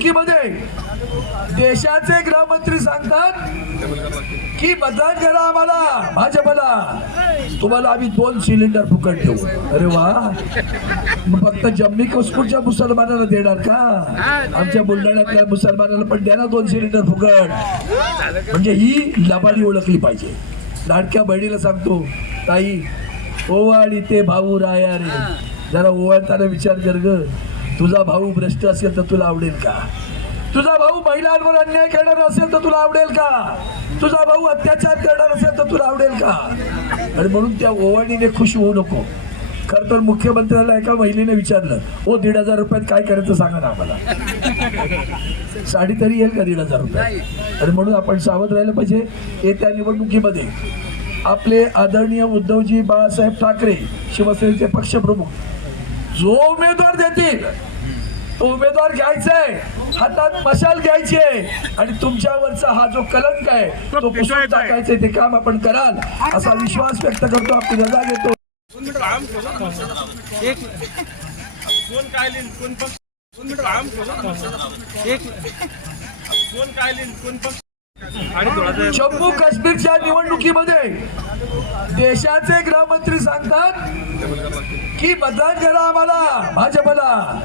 जम्मू निवडणुकीमध्ये देशाचे गृहमंत्री सांगतात की मतदान करा आम्हाला भाजपला. तुम्हाला आम्ही दोन सिलेंडर फुकट ठेवू अरे वा. मग फक्त जम्मी काश्मीरच्या मुसलमानाला देणार का? आमच्या बुलढाण्यातल्या मुसलमानाला पण द्या ना दोन सिलेंडर फुकट. म्हणजे ही लबाडी ओळखली पाहिजे. लाडक्या बहिणीला सांगतो ताई ओवाळी ते भाऊ राया रे. जरा ओवाळताना विचार कर ग. तुझा भाऊ भ्रष्ट असेल तर तुला आवडेल का? तुझा भाऊ महिलांवर अन्याय करणार असेल तर तुला आवडेल का? तुझा भाऊ अत्याचार करणार असेल तर तुला आवडेल का? आणि म्हणून त्या ओवाणीने खुश होऊ नको. खर तर मुख्यमंत्र्याला एका महिलेने विचारलं ओ दीड हजार रुपयात काय करायचं सांगा ना आम्हाला. साडी तरी येईल का दीड हजार रुपयात? आणि म्हणून आपण सावध राहिलं पाहिजे येत्या निवडणुकीमध्ये. आपले आदरणीय उद्धवजी बाळासाहेब ठाकरे शिवसेनेचे पक्षप्रमुख जो उमेदवार देतील उमेदवार घ्यायचा आहे. हातात मशाल घ्यायची आहे. आणि तुमच्यावरचा हा जो कलंक आहे तो पुसून टाकायचा ते काम आपण कराल असा विश्वास व्यक्त करतो आपली रजा घेतो. जम्मू काश्मीरच्या निवडणुकीमध्ये देशाचे गृहमंत्री सांगतात की मतदान करा आम्हाला भाजपला.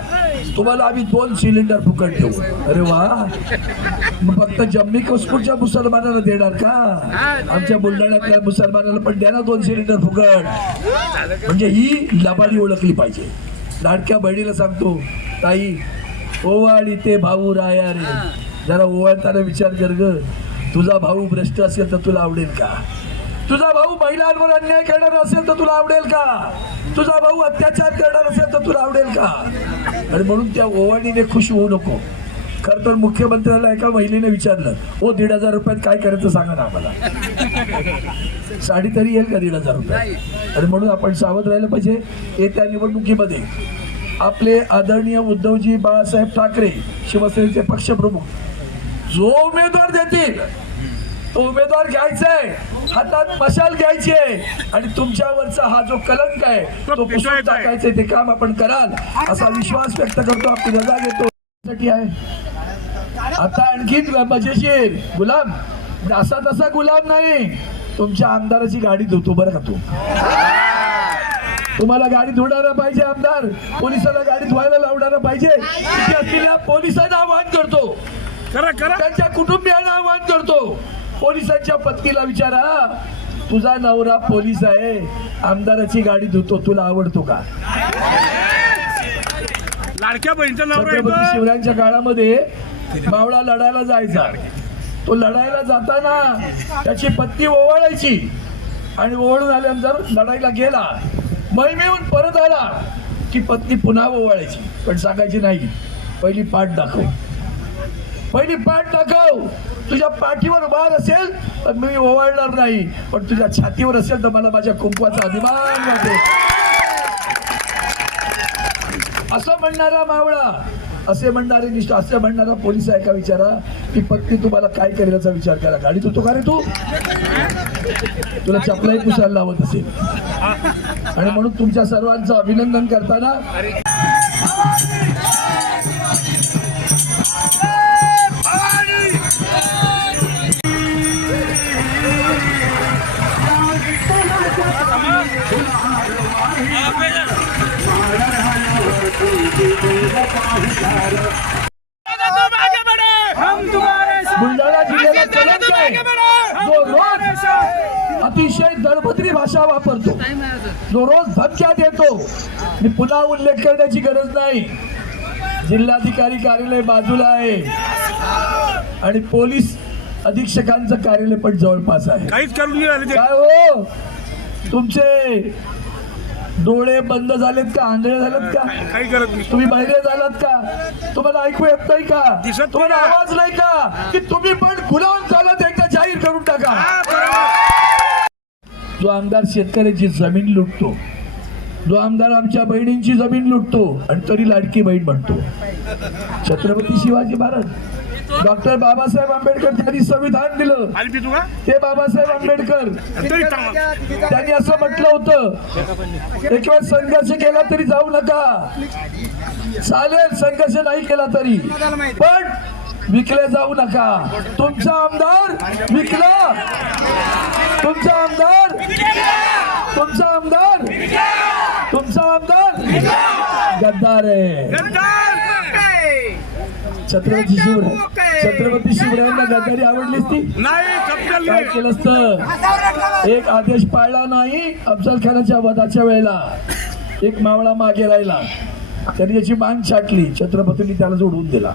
तुम्हाला आम्ही दोन सिलेंडर फुकट देऊ. अरे वा. मग फक्त जम्मी काश्मीरच्या मुसलमानाला देणार का? आमच्या बुलढाण्यातल्या मुसलमानाला पण द्या ना दोन सिलेंडर फुकट. म्हणजे ही लबाडी ओळखली पाहिजे. लाडक्या बहिणीला सांगतो ताई ओवाळी ते भाऊ राया रे. जरा ओवाळताना विचार कर ग. तुझा भाऊ भ्रष्ट असेल तर तुला आवडेल का? तुझा भाऊ महिलांवर अन्याय करणार असेल तर तुला आवडेल का? तुझा भाऊ अत्याचार करणार असेल तर तुला आवडेल का? आणि म्हणून त्या ओवाणीने खुश होऊ नको. खर तर मुख्यमंत्र्याला एका महिलेने विचारलं ओ दीड हजार रुपयात काय करायचं सांगा ना आम्हाला. साडी तरी येईल का दीड हजार रुपयात? आणि म्हणून आपण सावध राहिलं पाहिजे. येत्या निवडणुकीमध्ये आपले आदरणीय उद्धवजी बाळासाहेब ठाकरे शिवसेनेचे पक्षप्रमुख जो उमेदवार देतील तो उमेदवार घ्यायचा आहे हातात मशाल घ्यायची आहे आणि तुमच्यावरचा हा जो कलंक आहे तो पुसून टाकायचा ते काम आपण कराल असा विश्वास व्यक्त करतो. आपली रजा घेतो. आहे. आता आणखीन मजेशीर गुलाम. असा तसा गुलाम नाही. तुमच्या आमदाराची गाडी धुतो बरं का तू? तुम्हाला गाडी धुणारा पाहिजे आमदार. पोलिसाला गाडी धुवायला लावणारा पाहिजे. पोलिसांना आवाहन करतो. करा करा. त्यांच्या कुटुंबियांना आवाहन करतो. पोलिसांच्या पत्नीला विचारा. तुझा नवरा पोलीस आहे. आमदाराची गाडी धुतो. तुला आवडतो का? लाडक्या बहिणीचं छत्रपती शिवरायांच्या काळामध्ये मावळा लढायला जायचा. तो लढायला जाताना त्याची पत्नी ओवाळायची. आणि ओवाळून आल्यानंतर लढाईला गेला. महिमेहून परत आला की पत्नी पुन्हा ओवाळायची. पण सांगायची नाही. पहिली पाठ दाखव. पहिली पाठ दाखव. तुझ्या पाठीवर उभार असेल तर मी ओवाळणार नाही. पण तुझ्या छातीवर असेल तर मला माझ्या कुंकवाचा अभिमान वाटेल. असं म्हणणारा मावळा असे म्हणणारे निष्ठ असे म्हणणारा पोलीस आहे का विचारा? की पत्नी तुम्हाला काय करेल याचा विचार करा. गाडी तू का रे तू? तुला चपलाही पुसायला लावत असेल. आणि म्हणून तुमच्या सर्वांचं अभिनंदन करताना बुलढाणा जिल्ह्याला कलंक आहे जो रोज अतिशय दळभद्री भाषा वापरतो. जो रोज धमक्या देतो मी पुन्हा उल्लेख करण्याची गरज नाही. जिल्हाधिकारी कार्यालय बाजूला आहे. आणि पोलीस अधीक्षकांचं कार्यालय पण जवळपास आहे. काहीच करून काय हो? तुमचे डोळे बंद झालेत का? आंधळे झालेत का? काही करत नाही? तुम्ही बहिरे झालात का? तुम्हाला ऐकू येत नाही का? दिसत तुम्हाला नाही. आवाज नाही का? की तुम्ही पण गुलाम झालात एकदा जाहीर करून टाका. हा, बरोबर. जो आमदार शेतकऱ्याची जमीन लुटतो जो आमदार आमच्या बहिणींची जमीन लुटतो आणि तरी लाडकी बहीण म्हणतो. छत्रपती शिवाजी महाराज डॉक्टर बाबासाहेब आंबेडकर त्यांनी संविधान दिलं. ते बाबासाहेब आंबेडकर. त्यांनी असं म्हटलं होतं. एक वेळ संघर्ष केला तरी जाऊ नका. चालेल संघर्ष नाही केला तरी. पण विकले जाऊ नका. तुमचा आमदार विकला. तुमचा आमदार तुमचा आमदार तुमचा आमदार गद्दार आहे. छत्रपती शिवराय. छत्रपती शिवरायांना गद्दारी आवडलीच ती नाही काय केलं असतं? एक आदेश पाळला नाही अफजल खानाच्या वधाच्या वेळेला. एक मावळा मागे राहिला. त्याने त्याची मान छाटली. छत्रपतींनी त्याला जोडून दिला.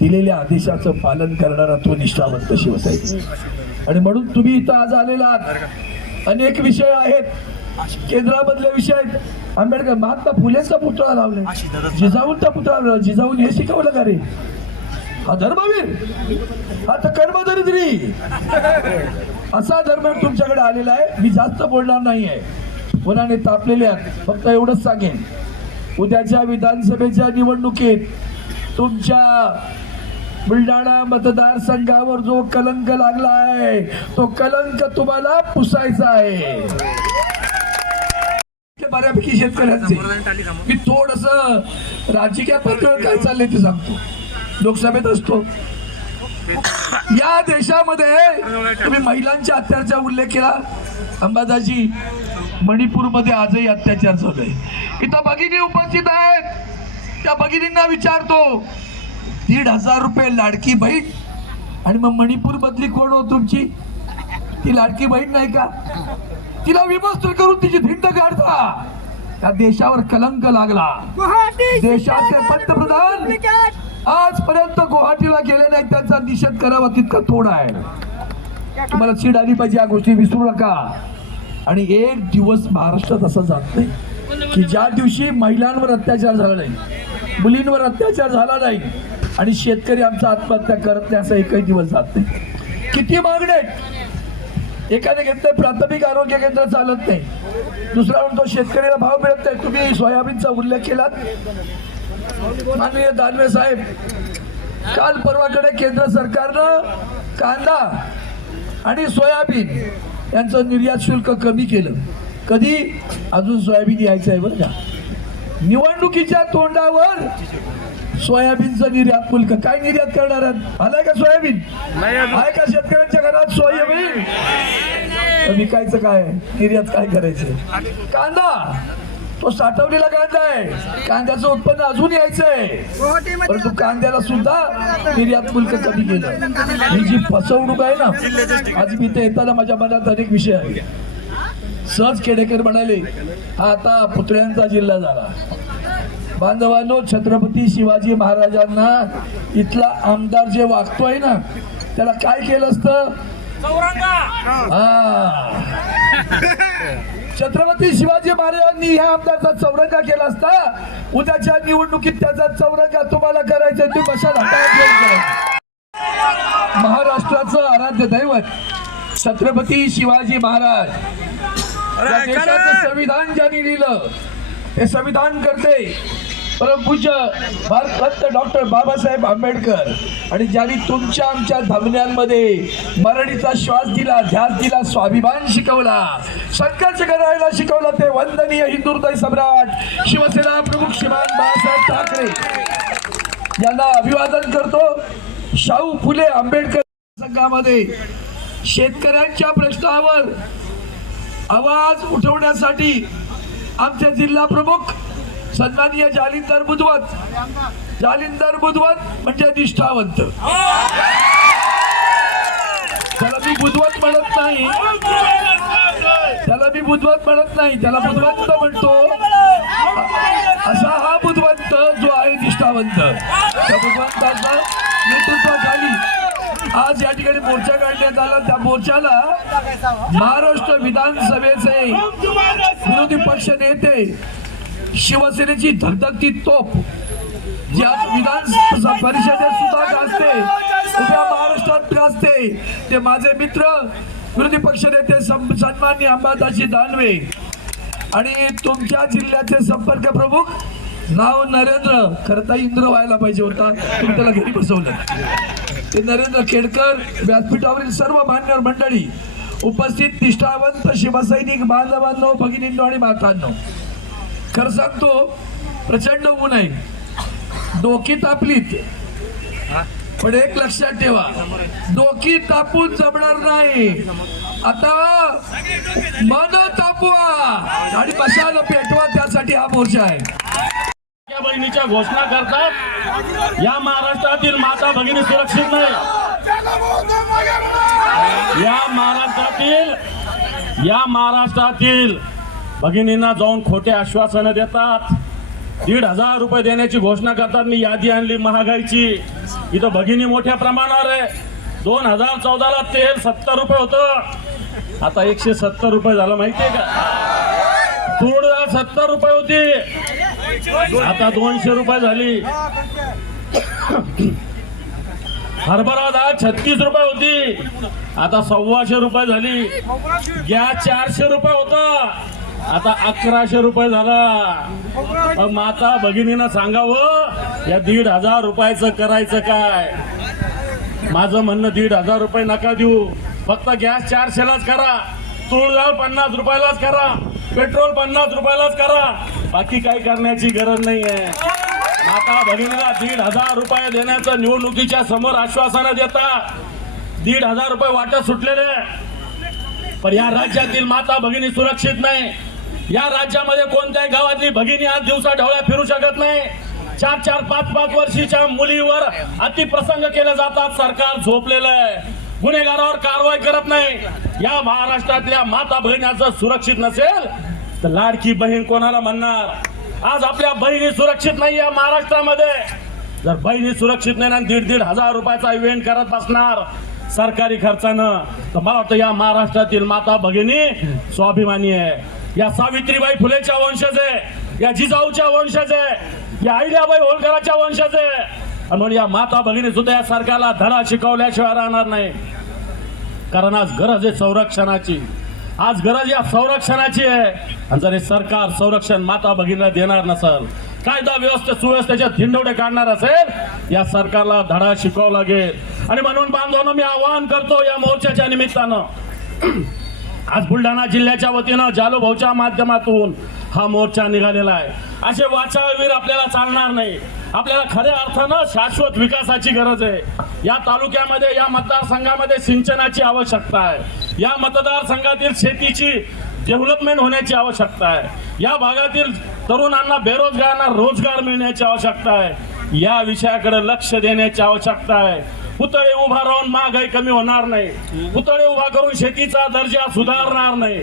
दिलेल्या आदेशाचं पालन करणारा तो निष्ठावंत शिवसैनिक. आणि म्हणून तुम्ही इथं आज आलेला आहात. अनेक विषय आहेत. केंद्रामधले विषय आहेत. आंबेडकर महात्मा फुलेंचा पुतळा लावले. जिजाऊंचा पुतळा लावला. जिजाऊन हे शिकवलं का रे? धर्मवीर हा तर कर्मदरिद्री असा धर्म तुमच्याकडे आलेला आहे. मी जास्त बोलणार नाही आहे मुलाने तापलेले आहेत. फक्त एवढंच सांगेन. उद्याच्या विधानसभेच्या निवडणुकीत तुमच्या बुलढाणा मतदारसंघावर जो कलंक लागला आहे तो कलंक तुम्हाला पुसायचा आहे. बऱ्यापैकी शेतकऱ्यांचे. मी थोडस राजकीय पातळीवर काय चाललंय ते सांगतो. लोकसभेत असतो. या देशामध्ये तुम्ही महिलांच्या अत्याचाराचा उल्लेख केला. अंबादाजी मणिपूरमध्ये आजही अत्याचार चालू आहे. इथं भगिनी उपस्थित आहेत. त्या भगिनींना विचारतो दीड हजार रुपये लाडकी बहीण आणि मग मणिपूर मधली कोण हो तुमची? ती लाडकी बहीण नाही का? तिला विमस्त्र करून तिची धिंड काढता. त्या देशावर कलंक लागला. देशाचे पंतप्रधान आजपर्यंत गुवाहाटीला गेले नाही त्यांचा निषेध करावा तितका थोडा आहे. तुम्हाला चीड आली पाहिजे या गोष्टी विसरू नका. आणि एक दिवस महाराष्ट्रात असं जात नाही. की ज्या दिवशी महिलांवर अत्याचार झाला नाही मुलींवर अत्याचार झाला नाही आणि शेतकरी आमचा आत्महत्या करत नाही असा एकही दिवस जात नाही. किती मागणे आहेत? एकाने घेतलंय प्राथमिक आरोग्य केंद्र चालत नाही. दुसरा म्हणतो शेतकऱ्याला भाव मिळत नाही. तुम्ही सोयाबीनचा उल्लेख केलात. माननीय दानवे साहेब काल परवाकडे केंद्र सरकारनं कांदा आणि सोयाबीन यांचं निर्यात शुल्क कमी केलं. कधी? अजून सोयाबीन यायचं आहे बरं का. निवडणुकीच्या तोंडावर सोयाबीनचं निर्यात शुल्क. काय निर्यात करणार आहेत? आलाय का सोयाबीन? आहे का शेतकऱ्यांच्या घरात सोयाबीन? विकायचं काय? निर्यात काय करायचं? कांदा! तो साठवलेला कांदा आहे. कांद्याचं उत्पन्न अजून यायचंय. परंतु कांद्याला सुद्धा निर्यात शुल्क कमी केलं ही जी फसवणूक आहे ना आज मी ते येताना माझ्या मनात अनेक विषय आहे सहज खेडेकर म्हणाले हा आता पुतळ्यांचा जिल्हा झाला. बांधवांनो छत्रपती शिवाजी महाराजांना इथला आमदार जे वागतोय ना त्याला काय केलं असतं? हा. छत्रपती शिवाजी महाराजांनी ह्या आमदारचा चौरंगा केला असता उद्याच्या निवडणुकीत त्याचा चौरंगा तुम्हाला करायचा तुम्ही कशा. महाराष्ट्राचं आराध्य दैवत छत्रपती शिवाजी महाराज. संविधान ज्यांनी लिहिलं ते संविधान करते. परमपूज्य भारतरत्न डॉक्टर बाबासाहेब आंबेडकर आणि ज्यांनी तुमच्या आमच्या धमन्यांमध्ये मरणीचा श्वास दिला ध्यास दिला स्वाभिमान शिकवला संघर्ष करायला शिकवला ते वंदनीय हिंदुहृदय सम्राट शिवसेना प्रमुख श्रीमान बाळासाहेब ठाकरे. यांना अभिवादन करतो शाहू फुले आंबेडकर संघामध्ये. शेतकऱ्यांच्या प्रश्नावर आवाज उठवण्यासाठी आमचे जिल्हा प्रमुख सन्माननीय जालिंदर बुधवत. जालिंदर बुधवत म्हणजे निष्ठावंत. त्याला मी बुधवत म्हणत नाही. त्याला मी बुधवत म्हणत नाही. त्याला बुधवंत म्हणतो. असा हा बुधवंत जो आहे निष्ठावंत. त्या बुधवंताचा नेतृत्वाखाली आज या ठिकाणी मोर्चा काढण्यात आला. त्या मोर्चाला महाराष्ट्र विधानसभेचे विरोधी पक्ष नेते शिवसेनेची धगधगती तोप जी आज विधान परिषदेत सुद्धा गाजते. उभ्या महाराष्ट्रात गाजते. ते माझे मित्र विरोधी पक्ष नेते सं- सन्माननीय अंबादासजी दानवे आणि तुमच्या जिल्ह्याचे संपर्क प्रमुख नाव नरेंद्र. खरं तर इंद्र व्हायला पाहिजे होता. तुम्ही त्याला घरी बसवलं. ते नरेंद्र खेडकर व्यासपीठावरील सर्व मान्यवर मंडळी उपस्थित निष्ठावंत शिवसैनिक बांधवांनो भगिनींनो आणि मातांनो. खरं सांगतो प्रचंड ऊन आहे. डोकी तापलीत. पण एक लक्षात ठेवा डोकी तापून जमणार नाही. आता मन तापवा आणि कशाला पेटवा त्यासाठी हा मोर्चा आहे. बहिणीच्या घोषणा करतात या महाराष्ट्रातील माता भगिनी सुरक्षित नाही. या महाराष्ट्रातील या महाराष्ट्रातील भगिनींना जाऊन खोटे आश्वासनं देतात. दीड हजार रुपये देण्याची घोषणा करतात. मी यादी आणली महागाईची. इथं भगिनी मोठ्या प्रमाणावर आहे. दोन हजार चौदाला तेल सत्तर रुपये होतं. आता एकशे सत्तर रुपये झालं माहितीये का? तूर डाळ सत्तर रुपये होती. आता दोनशे रुपये झाली. हरभरा डाळ छत्तीस रुपये होती. आता सव्वाशे रुपये झाली. गॅस चारशे रुपये होता. आता अकराशे रुपये झाला. मग माता भगिनीनं सांगावं या दीड हजार रुपयाचं करायचं काय? माझं म्हणणं दीड हजार रुपये नका देऊ. फक्त गॅस चारशेलाच करा. तूळ डाळ पन्नास रुपयालाच करा. पेट्रोल पन्नास रुपयालाच करा. बाकी काही करण्याची गरज नाही आहे माता भगिनीला दीड हजार रुपये देण्याचं निवडणुकीच्या समोर आश्वासनं देतात दीड हजार रुपये वाटत सुटलेले. पण या राज्यातील माता भगिनी सुरक्षित नाही. या राज्यामध्ये कोणत्याही गावातली भगिनी आज दिवसा ढवळ्या फिरू शकत नाही. चार चार पाच पाच वर्षीच्या मुलीवर अतिप्रसंग केले जातात. सरकार झोपलेलं आहे. गुन्हेगारावर कारवाई करत नाही. या महाराष्ट्रातल्या माता भगिन्याचं सुरक्षित नसेल तर लाडकी बहीण कोणाला म्हणणार? आज आपल्या बहिणी सुरक्षित नाही या महाराष्ट्रामध्ये. जर बहिणी सुरक्षित नाही आणि दीड दीड हजार रुपयाचा इव्हेंट करत बसणार सरकारी खर्चानं तर मला वाटतं या महाराष्ट्रातील माता भगिनी स्वाभिमानी आहे. या सावित्रीबाई फुलेच्या वंशज आहे या जिजाऊच्या वंशज आहे या अहिल्याबाई होळकराच्या वंशज आहे. आणि म्हणून या माता भगिनी सुद्धा या सरकारला धडा शिकवल्याशिवाय राहणार नाही. कारण आज गरज आहे संरक्षणाची. आज गरज या संरक्षणाची आहे. आणि जर हे सरकार संरक्षण माता भगिनीला देणार नसेल कायदा व्यवस्था सुव्यवस्थेच्या धिंडवडे काढणार असेल या सरकारला धडा शिकवावा लागेल. आणि म्हणून बांधवांना मी आवाहन करतो या मोर्चाच्या निमित्तानं. आज बुलढाणा जिल्ह्याच्या वतीनं जालूभाऊच्या माध्यमातून हा मोर्चा निघालेला आहे. असे वाचावीर आपल्याला चालणार नाही. आपल्याला खऱ्या अर्थानं शाश्वत विकासाची गरज आहे. या तालुक्यामध्ये या मतदारसंघामध्ये सिंचनाची आवश्यकता आहे. या मतदारसंघातील शेतीची डेव्हलपमेंट होण्याची आवश्यकता आहे. या भागातील तरुणांना बेरोजगारांना रोजगार मिळण्याची आवश्यकता आहे. या विषयाकडे लक्ष देण्याची आवश्यकता आहे. पुतळे उभा राहून महागाई कमी होणार नाही. पुतळे उभा करून शेतीचा दर्जा सुधारणार नाही.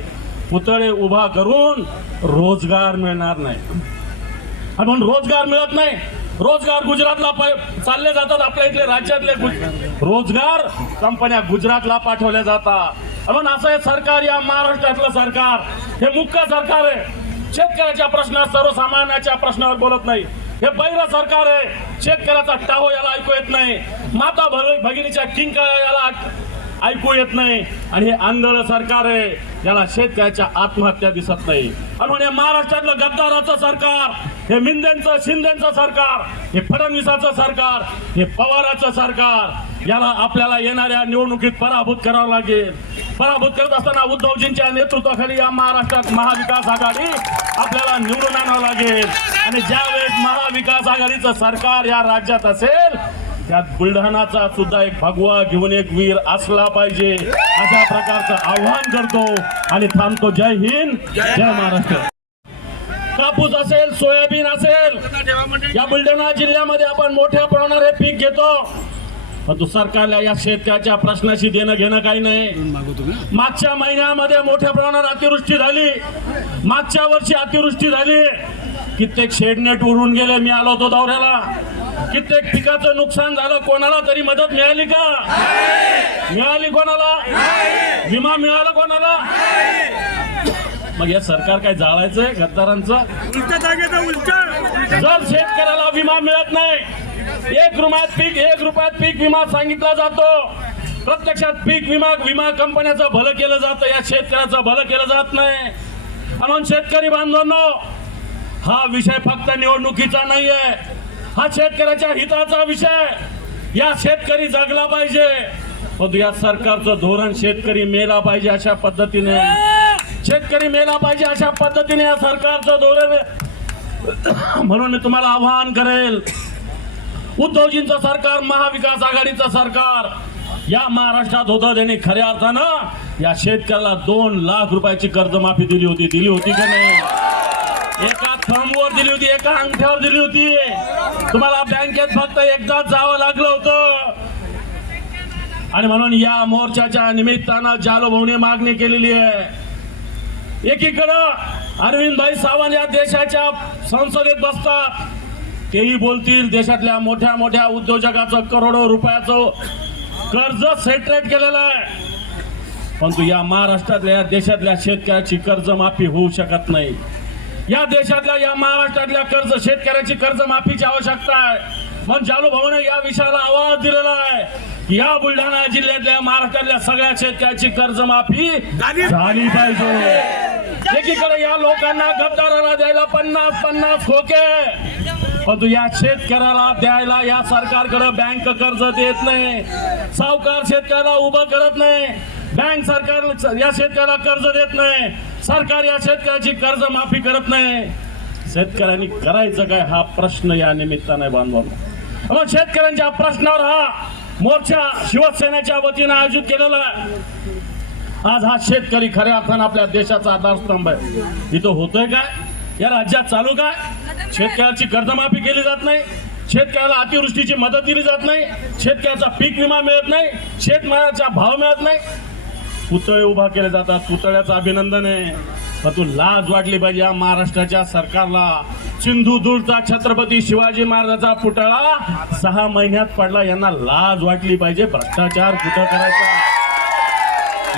पुतळे उभा करून रोजगार मिळणार नाही. म्हणून रोजगार मिळत नाही. रोजगार गुजरातला चालले जातात आपल्या इथले राज्यातले रोजगार कंपन्या गुजरातला पाठवल्या जातात. म्हणून असं हे सरकार या महाराष्ट्रातलं सरकार हे मुख्य सरकार आहे. शेतकऱ्याच्या प्रश्नात सर्वसामान्याच्या प्रश्नावर बोलत नाही. हे पहिलं सरकार आहे. शेतकऱ्याचा टाहो याला ऐकू येत नाही. माता भग- भगिनीच्या किंका याला ऐकू येत नाही. आणि हे आंधळ सरकार आहे. याला शेतकऱ्याच्या आत्महत्या दिसत नाही. आणि म्हणे महाराष्ट्रातलं गद्दाराचं सरकार हे मिंदेंचं शिंदेचं सरकार हे फडणवीसाचं सरकार हे पवाराचं सरकार याला आपल्याला येणाऱ्या निवडणुकीत पराभूत करावं लागेल. पराभूत करत असताना उद्धवजींच्या नेतृत्वाखाली या महाराष्ट्रात महाविकास आघाडी आपल्याला निवडून आणावं लागेल. आणि ज्यावेळेस महाविकास आघाडीचं सरकार या राज्यात असेल त्यात बुलढाणाचा सुद्धा एक भगवा घेऊन एक वीर असला पाहिजे. अशा प्रकारचं आव्हान करतो आणि थांबतो. जय हिंद जय महाराष्ट्र. कापूस असेल सोयाबीन असेल या बुलढाणा जिल्ह्यामध्ये आपण मोठ्या प्रमाणावर हे पीक घेतो. सरकारला या शेतकऱ्याच्या प्रश्नाशी देणं घेणं काही नाही. मागच्या महिन्यामध्ये मोठ्या प्रमाणात अतिवृष्टी झाली. मागच्या वर्षी अतिवृष्टी झाली. कित्येक शेडनेट उडून गेले मी आलो होतो दौऱ्याला. कित्येक पिकाचं नुकसान झालं कोणाला तरी मदत मिळाली का? मिळाली कोणाला? विमा मिळाला कोणाला? मग या सरकार काय जाळायचंय गद्दारांचं? जर शेतकऱ्याला विमा मिळत नाही एक रुपयात पीक एक रुपयात पीक विमा सांगितला जातो. प्रत्यक्षात पीक विमा विमा कंपन्याचं भलं केलं जातं या शेतकऱ्याचं भलं केलं जात नाही. म्हणून शेतकरी बांधवांनो हा विषय फक्त निवडणुकीचा नाहीये. हा शेतकऱ्याच्या हिताचा विषय. या शेतकरी जगला पाहिजे. या सरकारचं धोरण शेतकरी मेला पाहिजे अशा पद्धतीने. शेतकरी मेला पाहिजे अशा पद्धतीने या सरकारचं धोरण. म्हणून मी तुम्हाला आवाहन करेल उद्धवजींचं सरकार महाविकास आघाडीचं सरकार. या महाराष्ट्रात होतं त्यांनी खऱ्या अर्थानं या शेतकऱ्याला दोन लाख रुपयाची कर्जमाफी दिली होती. दिली होती का नाही? एका थंबवर दिली होती एका अंगठ्यावर दिली होती. तुम्हाला बँकेत फक्त एकदाच जावं लागलं होतं. आणि म्हणून या मोर्चाच्या निमित्तानं जालोभाऊने मागणी केलेली आहे. एकीकडं अरविंद भाई सावंत या देशाच्या संसदेत बसतात. तेही बोलतील देशातल्या मोठ्या मोठ्या उद्योजकाचं करोडो रुपयाचं कर्ज सेटरेट केलेलं आहे. परंतु या महाराष्ट्रातल्या या देशातल्या शेतकऱ्याची कर्जमाफी होऊ शकत नाही. या देशातल्या या महाराष्ट्रातल्या कर्ज शेतकऱ्याची कर्जमाफीची आवश्यकता आहे. म्हणून जालू भाऊने या विषयाला आवाज दिलेला आहे या बुलढाणा जिल्ह्यातल्या महाराष्ट्रातल्या सगळ्या शेतकऱ्याची कर्जमाफी झाली पाहिजे. एकीकडे या लोकांना गद्दाराला द्यायला पन्नास पन्नास खोके. परंतु या शेतकऱ्याला द्यायला या सरकारकडे बँक कर्ज देत नाही. सावकार शेतकऱ्याला उभं करत नाही. बँक सरकार या शेतकऱ्याला कर्ज देत नाही. सरकार या शेतकऱ्याची कर्ज माफी करत नाही. शेतकऱ्यांनी करायचं काय हा प्रश्न या निमित्ताने बांधवा मग शेतकऱ्यांच्या प्रश्नावर हा मोर्चा शिवसेनेच्या वतीनं आयोजित केलेला आज हा शेतकरी खऱ्या अर्थानं आपल्या देशाचा आधारस्तंभ आहे. इथं होतोय काय? या राज्यात चालू काय? शेतकऱ्याची कर्जमाफी केली जात नाही शेतकऱ्याला अतिवृष्टीची मदत दिली जात नाही शेतकऱ्याचा पीक विमा मिळत नाही शेतमालाचा भाव मिळत नाही. पुतळे उभा केले जातात पुतळ्याचं अभिनंदन आहे. तू लाज वाटली पाहिजे या महाराष्ट्राच्या सरकारला. सिंधुदुर्गचा छत्रपती शिवाजी महाराजाचा पुतळा सहा महिन्यात पडला यांना लाज वाटली पाहिजे भ्रष्टाचार कुठं करायचा?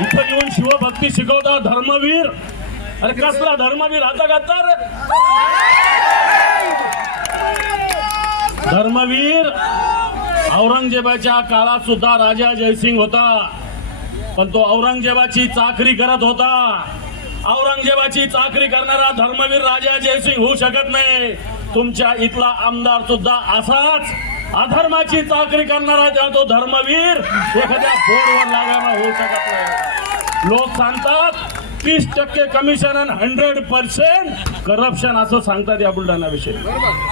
इथं येऊन शिवभक्ती शिकवता धर्मवीर. अरे कसला धर्मवीर आता का तर? धर्मवीर औरंगजेबाच्या काळात सुद्धा राजा जयसिंग होता. पण तो औरंगजेबाची चाकरी करत होता. औरंगजेबाची चाकरी करणारा धर्मवीर राजा जयसिंग होऊ शकत नाही. तुमच्या इथला आमदार सुद्धा असाच अधर्माची चाकरी करणारा तेव्हा तो धर्मवीर एखाद्या बोर्डवर लागायला होऊ शकत नाही. लोक सांगतात तीस टक्के कमिशन आणि हंड्रेड पर्सेंट करप्शन असं सांगतात या बुलढाणाविषयी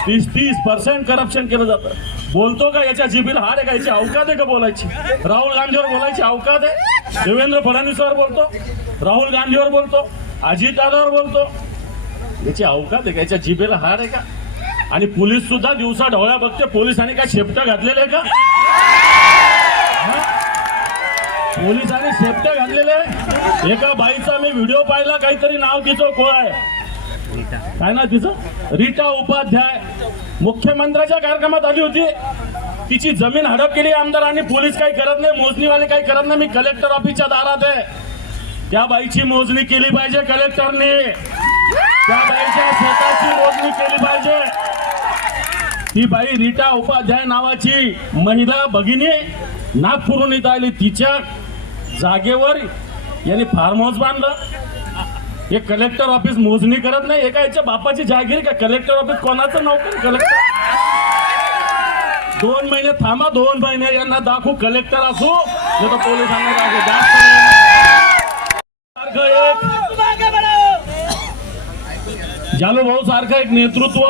तीस तीस पर्सेंट करप्शन केलं जातं. बोलतो का याच्या जिबीला हार आहे का? याची अवकात आहे का बोलायची? राहुल गांधीवर बोलायची अवकात आहे? देवेंद्र फडणवीसवर बोलतो. राहुल गांधीवर बोलतो. अजितदादावर बोलतो. याची अवकात आहे का? याच्या जिबेला हार आहे का? आणि पोलीस सुद्धा दिवसा ढवळ्या बघते. पोलिसांनी काय शेपट्या घातलेल्या आहे का? पोलिसांनी शेपट्या घातलेल्या आहे? एका बाईचा मी व्हिडिओ पाहिला काहीतरी नाव तिचं को आहे. काय ना तिचं? रीटा उपाध्याय. मुख्यमंत्र्याच्या कार्यक्रमात आली होती. तिची जमीन हडप केली आमदारांनी. पोलीस काही करत नाही मोजणीवाले काही करत नाही. मी कलेक्टर ऑफिसच्या दारात आहे. त्या बाईची मोजणी केली पाहिजे कलेक्टरने त्या बाईच्या शेताची मोजणी केली पाहिजे. ही बाई रीटा उपाध्याय नावाची महिला भगिनी नागपूरहून इथं आली. तिच्या जागेवर यांनी फार्म हाऊस बांधलं. हे कलेक्टर ऑफिस मोजणी करत नाही. एका याच्या बापाची जागीर का? कलेक्टर ऑफिस कोणाचं नोकरी कलेक्टर दोन महिने थांबा दोन महिने यांना दाखवू. कलेक्टर असू नाही पोलिसांना दाखवू. जास्त जालू भाऊ सारखं एक नेतृत्व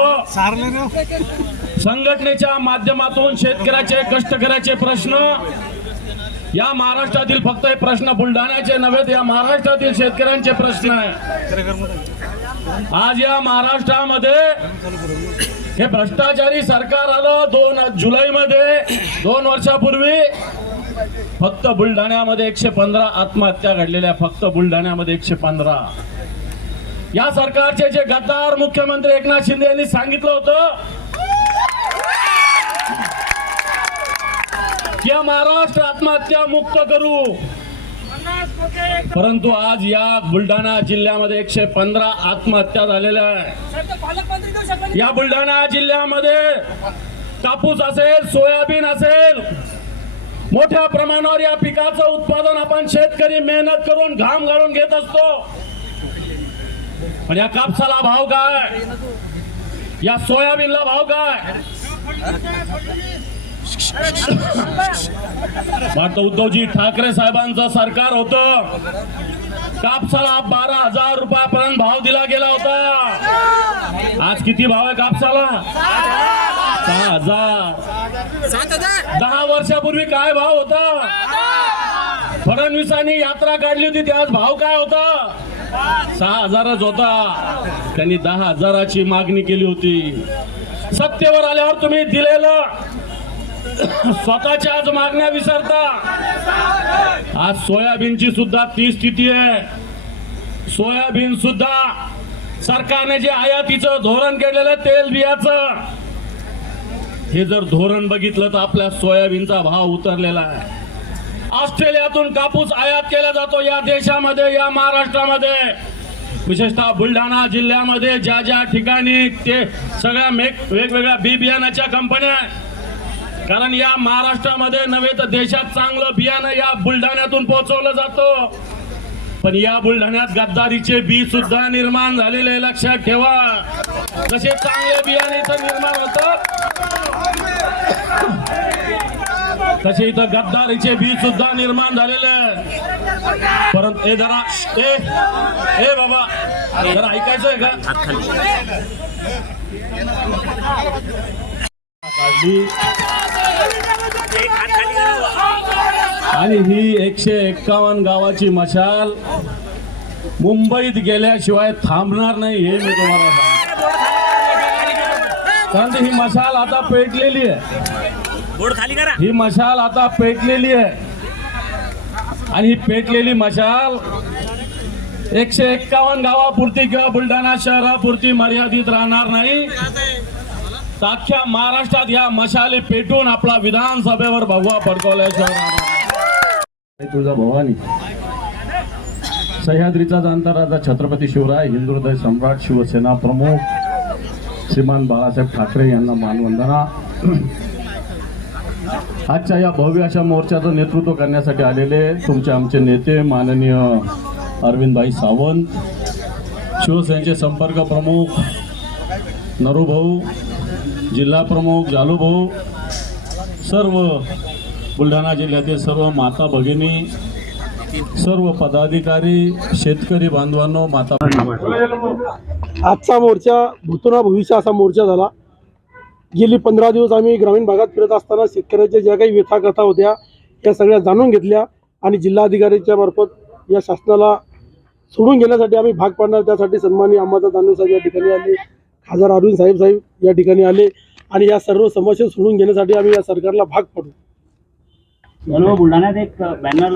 संघटनेच्या माध्यमातून शेतकऱ्याचे कष्टकऱ्याचे प्रश्न या महाराष्ट्रातील फक्त हे प्रश्न बुलढाण्याचे नव्हे या महाराष्ट्रातील शेतकऱ्यांचे प्रश्न आहे. आज या महाराष्ट्रामध्ये हे भ्रष्टाचारी सरकार आलं दोन जुलै मध्ये दोन वर्षापूर्वी. फक्त बुलढाण्यामध्ये एकशे पंधरा आत्महत्या घडलेल्या फक्त बुलढाण्यामध्ये एकशे पंधरा. या सरकारचे जे गद्दार मुख्यमंत्री एकनाथ शिंदे यांनी सांगितलं होतं या महाराष्ट्र आत्महत्या मुक्त करू. परंतु आज या बुलढाणा जिल्ह्यामध्ये एकशे पंधरा आत्महत्या झालेल्या आहे. या बुलढाणा जिल्ह्यामध्ये कापूस असेल सोयाबीन असेल मोठ्या प्रमाणावर या पिकाचं उत्पादन आपण शेतकरी मेहनत करून घाम घालून घेत असतो. पण या कापसाला भाव काय? या सोयाबीनला भाव काय? वाटतं उद्धवजी ठाकरे साहेबांचं सरकार होतं. कापसाला बारा हजार रुपयापर्यंत भाव दिला गेला होता. आज किती भाव आहे कापसाला? सहा हजार. दहा वर्षापूर्वी काय भाव होता? फडणवीसांनी यात्रा काढली होती त्याच भाव काय होता? सहा हजारच होता. त्यांनी दहा हजाराची मागणी केली होती. सत्तेवर आल्यावर तुम्ही दिलेलं स्वतःच्या आज मागण्या विसरता. आज सोयाबीनची सुद्धा ती स्थिती आहे. सोयाबीन सुद्धा सरकारने जे आयातीचं धोरण केलेलं तेल बियाचं हे जर धोरण बघितलं तर आपल्या सोयाबीनचा भाव उतरलेला आहे. ऑस्ट्रेलियातून कापूस आयात केला जातो या देशामध्ये या महाराष्ट्रामध्ये. विशेषतः बुलढाणा जिल्ह्यामध्ये ज्या ज्या ठिकाणी ते सगळ्या मेक वेगवेगळ्या बी बियाणाच्या कंपन्या आहेत. कारण या महाराष्ट्रामध्ये नव्हे तर देशात चांगलं बियाणं या बुलढाण्यातून पोहोचवलं जातं. पण या बुलढाण्यात गद्दारीचे बी सुद्धा निर्माण झालेले लक्षात ठेवा. जसे चांगले बियाणे इथं निर्माण होतं तसे इथं गद्दारीचे बी सुद्धा निर्माण झालेले. परंतु ए जरा ए ए बाबा जरा ऐकायचंय का? आणि ही एकशे एक्कावन्न गावाची मशाल मुंबईत गेल्याशिवाय थांबणार नाही हे मी तुम्हाला सांगतो. कारण ही मशाल आता पेटलेली आहे. ही मशाल आता पेटलेली आहे. आणि ही पेटलेली मशाल एकशे एक्कावन्न गावापुरती किंवा बुलढाणा शहरापुरती मर्यादित राहणार नाही. साख्या महाराष्ट्रात या मशाली पेटून आपला विधानसभेवर भगवा फडकवल्याशिवाय तुझा तुळजा भवानी सह्याद्रीचा जाणता राजा छत्रपती शिवराय हिंदुहृदय सम्राट शिवसेना प्रमुख श्रीमान बाळासाहेब ठाकरे यांना मानवंदना. आजच्या या भव्य अशा मोर्चाचं नेतृत्व करण्यासाठी आलेले तुमचे आमचे नेते माननीय अरविंदभाई सावंत शिवसेनेचे संपर्क प्रमुख नरूभाऊ जिल्हाप्रमुख जालूभाऊ सर्व बुलढाणा जिल्ह्यातील सर्व माता भगिनी सर्व पदाधिकारी शेतकरी बांधवांनो माता आजचा मोर्चा भूतुना भविष्य असा मोर्चा झाला. गेली पंधरा दिवस आम्ही ग्रामीण भागात फिरत असताना शेतकऱ्याच्या ज्या काही व्यथा कथा होत्या त्या सगळ्या जाणून घेतल्या आणि जिल्हाधिकाऱ्यांच्या मार्फत या शासनाला सोडून घेण्यासाठी आम्ही भाग पाडणार. त्यासाठी सन्मानी अंबादास दानवे साहेब या ठिकाणी आले खासदार अरविंद साहेब साहेब या ठिकाणी आले. आणि या सर्व समस्या सोडून घेण्यासाठी आम्ही या सरकारला भाग पडू. बुलढाण्यात एक बॅनर